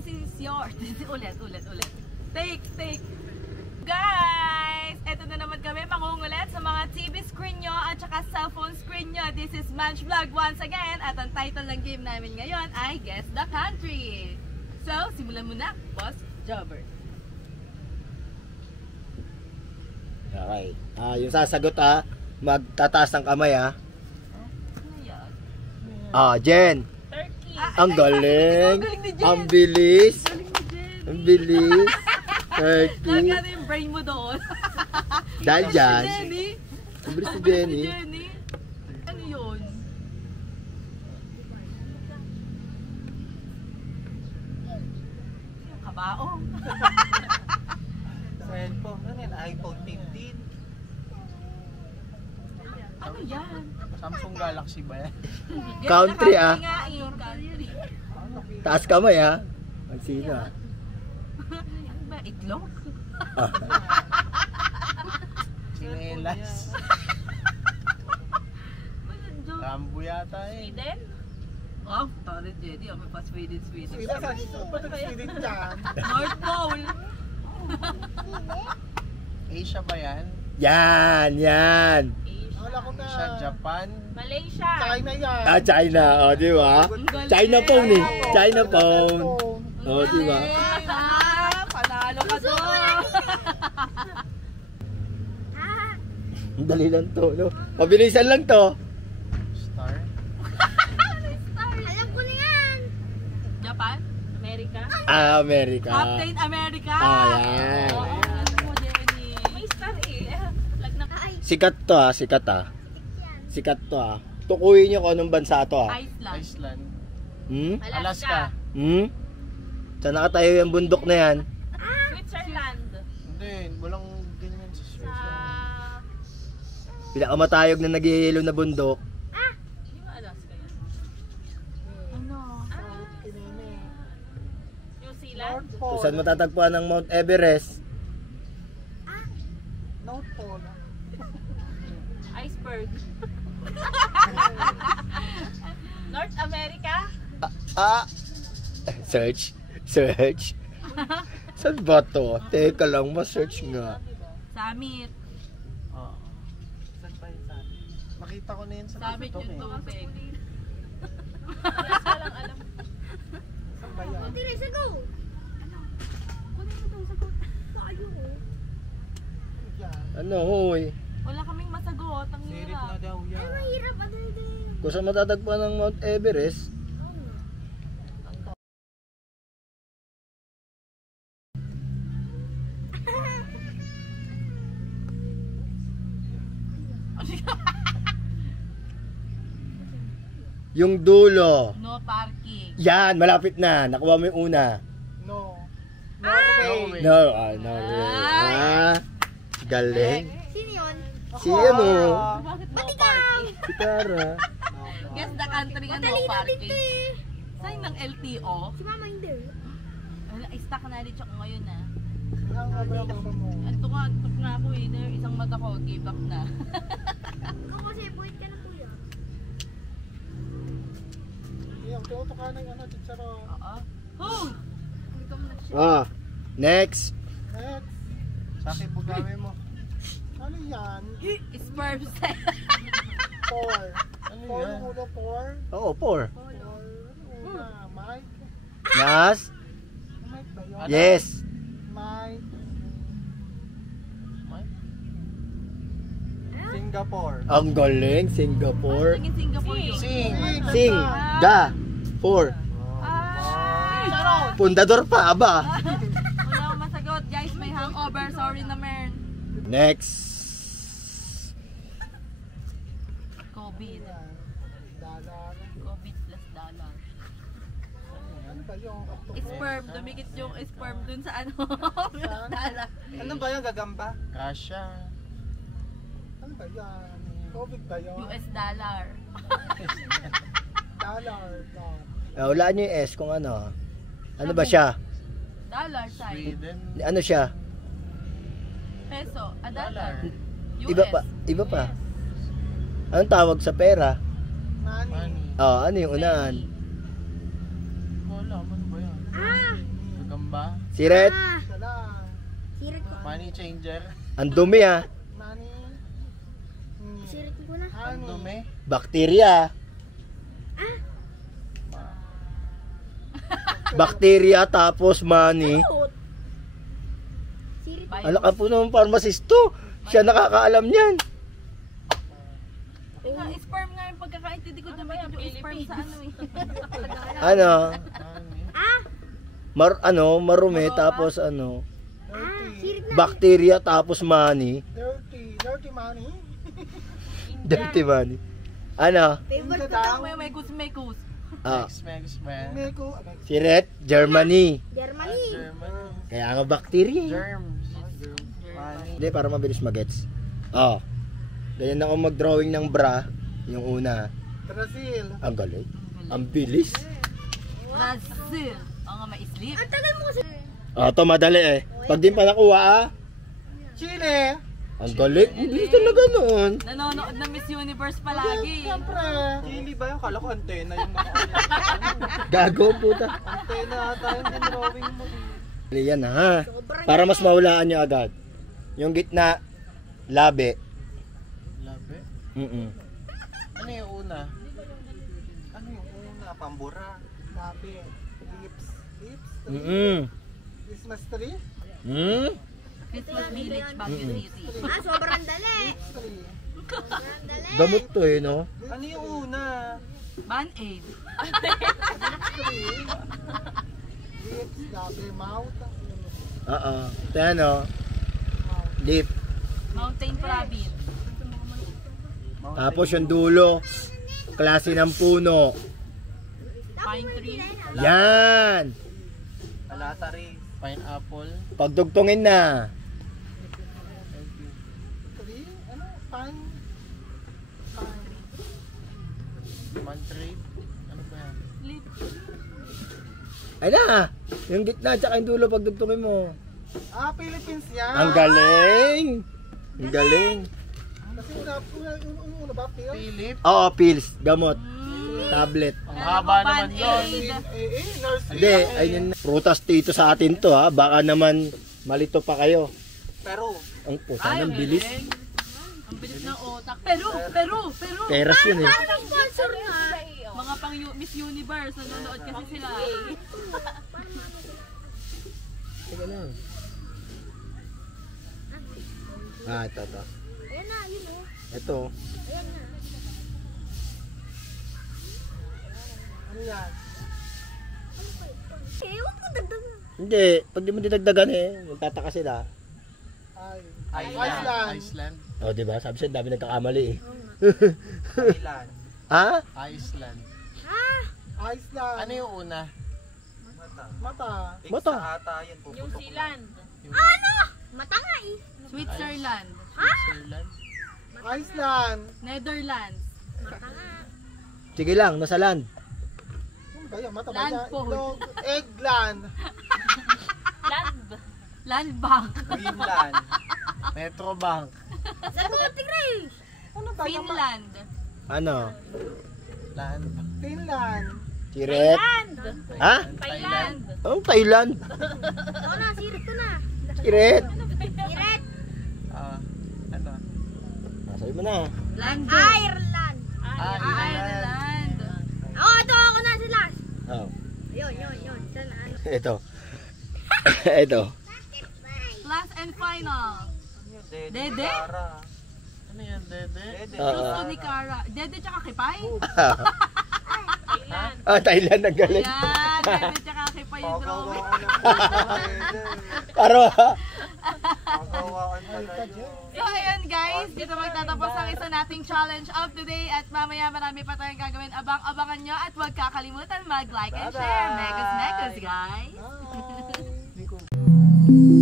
this is yours. Ulit. Take. Guys, eto na naman kami mangungulit sa mga TV screen nyo at saka cellphone screen nyo. This is Manch Vlog once again. At ang title ng game namin ngayon ay Guess the Country. So, simulan muna, Boss Jobber. Okay. Yung sasagot magtataas ng kamay Jen. Turkey. Ang galing. Ang bilis. Ang bilis. Turkey. Nagkano yung brain mo doon? Dahil dyan. Ang bilis si Jenny. Ano yun? Kabaong. Cellphone, ano yan? iPhone 15. Ano yan? Samsung Galaxy ba yan? Country Country. Taas kamay Ang sino Ano ba? Itlog? Sinelas. Rambo yata Sweden? Oh, sorry Jenny. May pa Sweden. Ba't Sweden dyan? North Pole. Asia ba yan? Yan. Asia, Japan. Malaysia. China yan. China. Di ba? China phone China phone. Di ba? Panalo ka doon. Ang dali lang to, no? Mabilisan lang to. Star. Alam ko na yan. Japan? America? America. Captain America. Yan. Alam mo, Jenny. May star Sikat to Sikat to Tukuyin nyo kung anong bansa to Iceland. Alaska. Saan nakatayo yung bundok na yan? Switzerland. Hindi, walang ganyan sa Switzerland. Pinakamatayog na nag-iilo na bundok. Hindi ba Alaska yan? Ano? New Zealand? Kung saan matatagpuan ng Mount Everest? North Pole. Iceberg. North America? Search. Saan ba to? Teka lang, ma-search nga. Summit. Oo. Saan ba yun saan? Makita ko na yun sa Summit TikTok yung tubig. Wala lang alam. Saan ba yan? Tiri, sago! Kunin mo daw, sagot. Tayo. Ano, hoy? Wala kaming masagot. Ang Sirit hirap. na daw yan. Ay, mahirap. Ano din? Kung saan matatagpuan ng Mount Everest? Yung dulo. No parking. Yan, malapit na. Nakuha mo yung una. No. Ay! Norway. Norway. Galing. Sino yun? Siya mo. Bakit no parking? Si Tara. Guess the country nga no parking. Saan ng LTO? Si Mama hindi. Stuck na rin ako ngayon Ang abra mo. Anto nga ako isang mata ko, give up na. Kung kasi point ka na kuya. Yung tuto ka ng ano, chicharo. Oo. Hold! Next. Next. Sa akin bugawi mo. Ano yan? Sperm cell. 4. Ano yan? Ulo 4. Oo, 4. Ano una? Mike? Yes. Mike ba yun? Yes. Mike. Singapore. Ang galing, Singapore. Naging Singapore yun. Sing. Da. 4. Ah! Pundador pa, aba. Wala akong masagot. Guys, may hangover. Sorry na, Mern. Next. COVID. Dollar. COVID plus dollar. Ano ba yung Sperm. Dumikit yung sperm dun sa ano. Dollar. Ano ba yung gagamba? Kasha. Ano ba yan? COVID ba yun? US dollar. Dollar. Wala nyo yung S kung ano. Ano ba siya? Dollar sign. Sweden. Ano siya? Peso. A dollar. US. Iba pa. Anong tawag sa pera? Money. Ano yung unahan? Wala, ano ba yan? Gamba. Si Red. Sala. Sirit ko. Money changer. Ang dumi ah. Money. Sirit ko na. Ang dumi. Bakterya. Bakterya tapos money. Sirit ko. Ala ka po ng pharmacist to. Siya nakakaalam niyan. Sperm nga yung pagkakaintindi ko naman yung sperm sa ano eh. Ano? Money. Marumi tapos ano, Sirit na. bakterya tapos money. Dirty money. Dirty money. Ano? Favorite ko daw. daw. May kus. Ah, Mex man. Meko. si Red, Germany. Germany. Germany. Kaya nga bakterya. eh. Germs. Money. Hindi, para mabilis magets. Oh. Ganyan ako mag-drawing ng bra. Yung una. Brazil. Ang galing. Ang bilis. Brazil. Oo nga, ma-sleep. Ang tagal mo kasi. Oh, to madali eh. Pag di pa nakuha ah. Chile. Ang galing. Ang bilis talaga noon. Nanonood ng Miss Universe palagi. Siyempre. Chile ba yung? Kala ko antena yung Gago puta. antena ata yung drawing mo. Yan ha. Sobrang Para mas mahulaan nyo agad. Yung gitna, labi. Labi. Mm-mm. Ano yung una? Ano yung una? Pambura. Labi. Lips. Lips. Mm-mm. Christmas tree. Hmm? Christmas Village, Baguio City. sobrang dali. Lips tree. Sobrang dali. Gamot to eh, no? Ano yung una? Band-Aid. Lips tree. Lips. Labi. Mouth. Oo. Ito yan o. Lip. Mountain Province. Tapos yung dulo. Klase ng puno. Pine Tree. Yan. Alatari. Pineapple. Pagdugtungin na. Tree. Ano? Pine. Mantrade. Ano ba yan? Lip. Ay na. Yung gitna tsaka yung dulo pagdugtungin mo. Ah, Philippines yan. Ang galing. Ang galing. Kasi una ba, Phil? Philip? Oo, pills. Gamot. Tablet. Ang haba naman yun. Band-Aid. Nurse. Hindi, ayun. Prutas dito sa atin to ha. Baka naman malito pa kayo. Pero, Ang puta ng bilis. galing. Ang bilis ng otak. Peru. Peras yun eh. Parang sponsor na. Mga pang Miss Universe, nanonood kasi sila. Teka lang. Ah, ito. Ayan na, yun o. Ito. Ayan na. ano yan? Huwag mo dagdag na. Hindi, pag di mo dinagdagan eh, magtataka sila. Iceland. O, di ba? Sabi siya, dami nagkakamali eh. Thailand. Ha? Iceland. Iceland. Ano yung una? Mata. Mata. ata yan. New Zealand. Mata nga eh. Switzerland. Switzerland. Iceland. Netherlands. Mata nga. Sige lang, nasa land. Ano ba yan? Mata ba Land yan? po. Itlog. Eggland. Land Bank. Greenland. Metrobank. Sa Baltic Race. Ano ba yan? Finland. Ano? Land. Finland. Siret? Ha? Thailand. Anong Thailand? Ito na, sirit ko na. Siret? Sirit. Ano? Sabi mo na. London. Ireland. Ireland. Ito ako na si Lars. Oh. Yun. Sana ano. Ito. Ito. Last and final. Dede? Ano yan, Dede? Gusto ni Cara. Dede tsaka Kipay? Thailand ang galing. Yan. Dede tsaka Kipay yung drawing. Paro. So ayun guys, dito magtatapos ang isa nating challenge of today at mamaya marami pa tayong gagawin. Abang-abangan nyo at huwag kakalimutan mag-like and share. Megas guys! Bye.